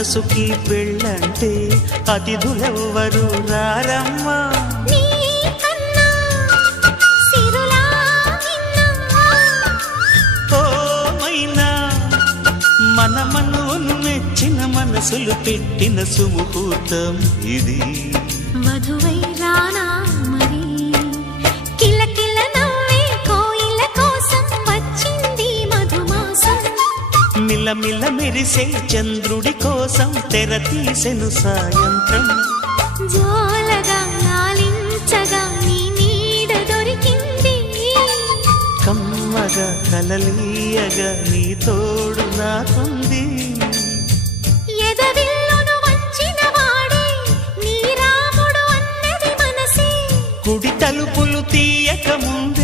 మనసుకి పెళ్ళంటే అతిథులెవ్వరు రారమ్మా. మనమను మెచ్చిన మనసులు పెట్టిన సుముహూర్తం ఇది. వధువై రానా మరి కిలకిల నవ్వే కోయిల కోసం వచ్చింది మధుమాసం. మిలమిల మెరిసే చంద్రుడి కోసం తెర తీసెను సాయంత్రం. జోలగా లాలించగా నీ నీడ దొరికింది. కమ్మగా కలలీయగా నీ తోడు నాకుంది. ఎదవిల్లును వంచిన వాడే నీ రాముడు అన్నది మనసే. కుడి తలుపులు తీయక ముందు